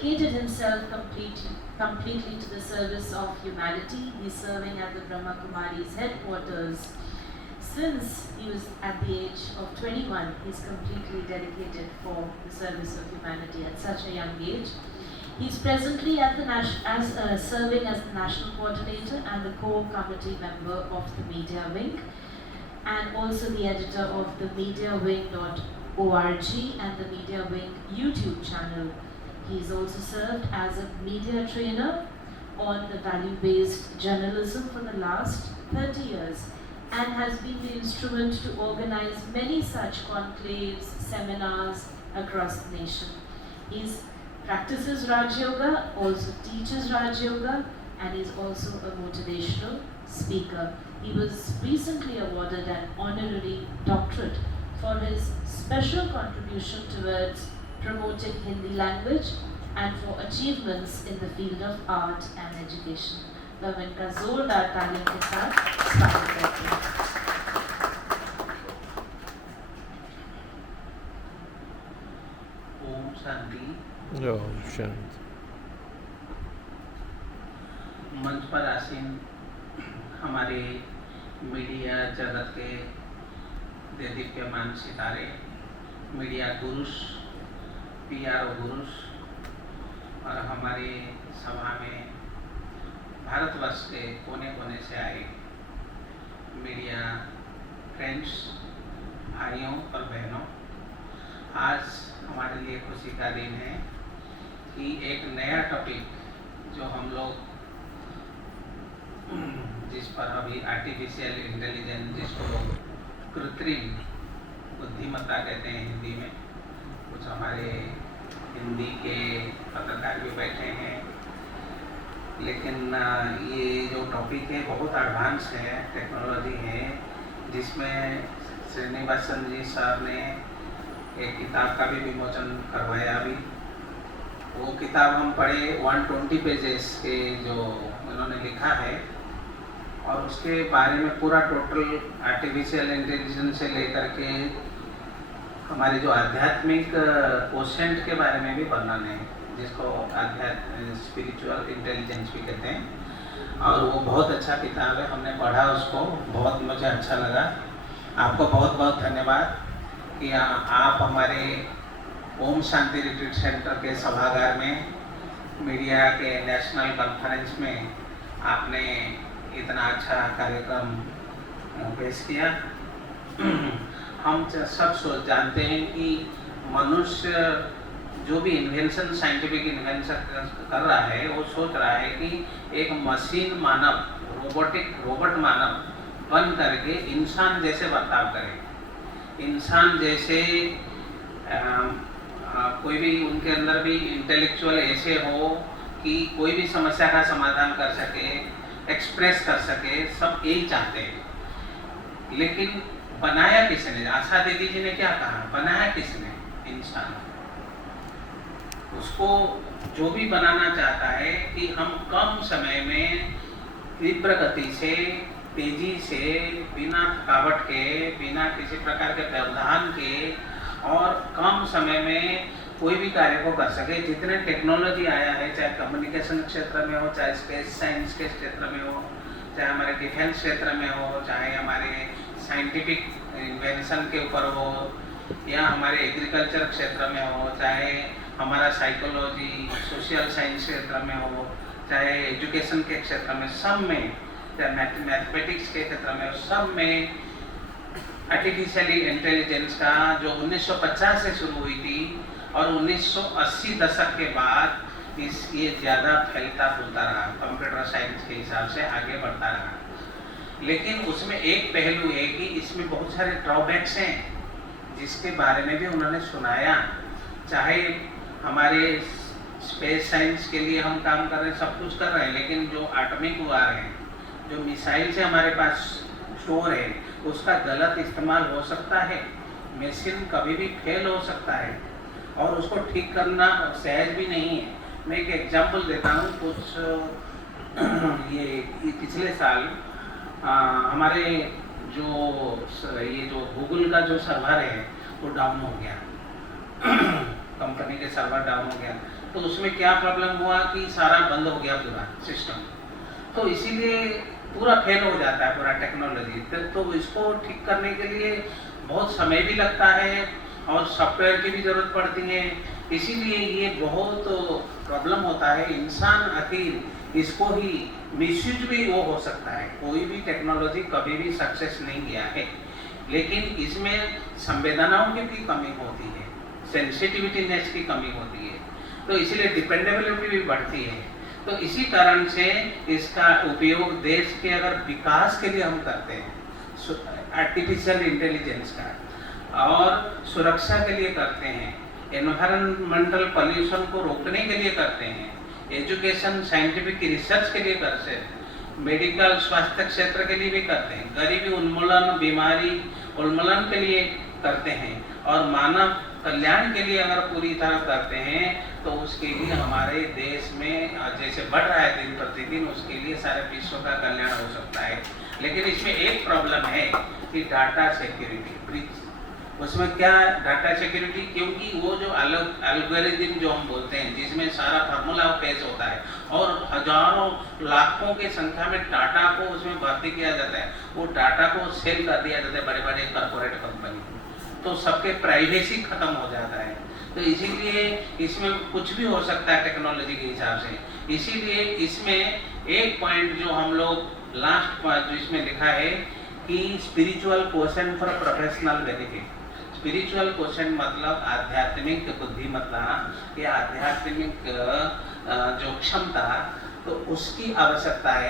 dedicated himself completely to the service of humanity. He's serving at the Brahma Kumari's headquarters. Since he was at the age of 21, he's completely dedicated for the service of humanity at such a young age. He's presently at the serving as the national coordinator and the core committee member of the Media Wing, and also the editor of the MediaWing.org and the Media Wing YouTube channel. He's also served as a media trainer on the value-based journalism for the last 30 years and has been the instrument to organize many such conclaves, seminars across the nation. He practices Raj Yoga, also teaches Raj Yoga, and is also a motivational speaker. He was recently awarded an honorary doctorate for his special contribution towards promoting Hindi language and for achievements in the field of art and education. मैं इनका जोरदार तालियों के साथ स्वागत करती हूँ। ओम शांति। शांति। मंच पर आसीन हमारे मीडिया जगत के देदीप्यमान सितारे, मीडिया गुरुस, पीआरओ गुरुस और हमारे सभा में भारतवर्ष के कोने कोने से आए मीडिया फ्रेंड्स, भाइयों और बहनों, आज हमारे लिए खुशी का दिन है कि एक नया टॉपिक जो हम लोग जिस पर अभी आर्टिफिशियल इंटेलिजेंस, जिसको लोग कृत्रिम बुद्धिमत्ता कहते हैं हिंदी में, कुछ हमारे हिंदी के पत्रकार भी बैठे हैं, लेकिन ये जो टॉपिक है बहुत एडवांस है, टेक्नोलॉजी है, जिसमें श्रीनिवासन जी सर ने एक किताब का भी विमोचन करवाया अभी। वो किताब हम पढ़े, 120 पेजेस के जो उन्होंने लिखा है, और उसके बारे में पूरा टोटल आर्टिफिशियल इंटेलिजेंस से लेकर के हमारे जो आध्यात्मिक कोशेंट के बारे में भी वर्णन है, जिसको स्पिरिचुअल इंटेलिजेंस भी कहते हैं, और वो बहुत अच्छा किताब है। हमने पढ़ा उसको, बहुत मुझे अच्छा लगा। आपको बहुत बहुत धन्यवाद कि आप हमारे ओम शांति रिट्रीट सेंटर के सभागार में मीडिया के नेशनल कॉन्फ्रेंस में आपने इतना अच्छा कार्यक्रम पेश किया। हम सब जानते हैं कि मनुष्य जो भी इन्वेंशन, साइंटिफिक इन्वेंशन कर रहा है, वो सोच रहा है कि एक मशीन मानव, रोबोट मानव बन करके इंसान जैसे बर्ताव करे, इंसान जैसे कोई भी उनके अंदर भी इंटेलेक्चुअल ऐसे हो कि कोई भी समस्या का समाधान कर सके, एक्सप्रेस कर सके, सब यही चाहते हैं। लेकिन बनाया किसने? आशा दीदी जी ने क्या कहा, बनाया किसने? इंसान। उसको जो भी बनाना चाहता है कि हम कम समय में तीव्र गति से, तेजी से, बिना थकावट के, बिना किसी प्रकार के व्यवधान के और कम समय में कोई भी कार्य को कर सके। जितने टेक्नोलॉजी आया है, चाहे कम्युनिकेशन क्षेत्र में हो, चाहे स्पेस साइंस के क्षेत्र में हो, चाहे हमारे डिफेंस क्षेत्र में हो, चाहे हमारे साइंटिफिक इन्वेंशन के ऊपर हो, या हमारे एग्रीकल्चर क्षेत्र में हो, चाहे हमारा साइकोलॉजी, सोशल साइंस क्षेत्र में हो, चाहे एजुकेशन के क्षेत्र में, सब में, चाहे मैथमेटिक्स के क्षेत्र में, सब में आर्टिफिशियल इंटेलिजेंस का जो 1950 से शुरू हुई थी और 1980 दशक के बाद ये ज़्यादा फैलता फूलता रहा, कंप्यूटर साइंस के हिसाब से आगे बढ़ता रहा। लेकिन उसमें एक पहलू है कि इसमें बहुत सारे ड्रॉबैक्स हैं, जिसके बारे में भी उन्होंने सुनाया। चाहे हमारे स्पेस साइंस के लिए हम काम कर रहे हैं, सब कुछ कर रहे हैं, लेकिन जो एटॉमिक वार है, जो मिसाइल से हमारे पास स्टोर है, उसका गलत इस्तेमाल हो सकता है। मशीन कभी भी फेल हो सकता है और उसको ठीक करना सहज भी नहीं है। मैं एक एग्जांपल देता हूँ। कुछ ये पिछले साल हमारे जो गूगल का जो सर्वर है वो डाउन हो गया, कंपनी के सर्वर डाउन हो गया। तो उसमें क्या प्रॉब्लम हुआ कि सारा बंद हो गया पूरा सिस्टम। तो इसीलिए पूरा फेल हो जाता है पूरा टेक्नोलॉजी। तो इसको ठीक करने के लिए बहुत समय भी लगता है और सॉफ्टवेयर की भी ज़रूरत पड़ती है। इसीलिए ये बहुत प्रॉब्लम होता है। इंसान आखिर इसको ही मिसयूज भी वो हो सकता है। कोई भी टेक्नोलॉजी कभी भी सक्सेस नहीं किया है, लेकिन इसमें संवेदनाओं की भी कमी होती है, सेंसिटिविटीनेस की कमी होती है, तो इसीलिए डिपेंडेबिलिटी भी बढ़ती है। तो इसी कारण से इसका उपयोग देश के अगर विकास के लिए हम करते हैं, आर्टिफिशियल इंटेलिजेंस का, और सुरक्षा के लिए करते हैं, एनवायरमेंटल पॉल्यूशन को रोकने के लिए करते हैं, एजुकेशन साइंटिफिक रिसर्च के लिए करते हैं, मेडिकल स्वास्थ्य क्षेत्र के लिए भी करते हैं, गरीबी उन्मूलन बीमारी उन्मूलन के लिए करते हैं, और मानव कल्याण के लिए अगर पूरी तरह करते हैं तो उसके लिए हमारे देश में जैसे बढ़ रहा है दिन प्रतिदिन, उसके लिए सारे विश्व का कल्याण हो सकता है। लेकिन इसमें एक प्रॉब्लम है कि डाटा सिक्योरिटी, उसमें क्या डाटा सिक्योरिटी, क्योंकि वो जो एल्गोरिथम जो हम बोलते हैं जिसमें सारा फार्मूला पेश होता है और हजारों लाखों की संख्या में डाटा को उसमें भर्ती किया जाता है, वो डाटा को सेल कर दिया जाता है बड़े बड़े कॉर्पोरेट कंपनी, तो सबके प्राइवेसी खत्म हो जाता है। तो इसीलिए इसमें कुछ भी हो सकता है टेक्नोलॉजी के हिसाब से। इसीलिए इसमें एक पॉइंट जो हम लोग लास्ट जो इसमें लिखा है कि spiritual question for professional benefit. Spiritual question मतलब आध्यात्मिक बुद्धिमत्ता या आध्यात्मिक जो क्षमता, तो उसकी आवश्यकता है।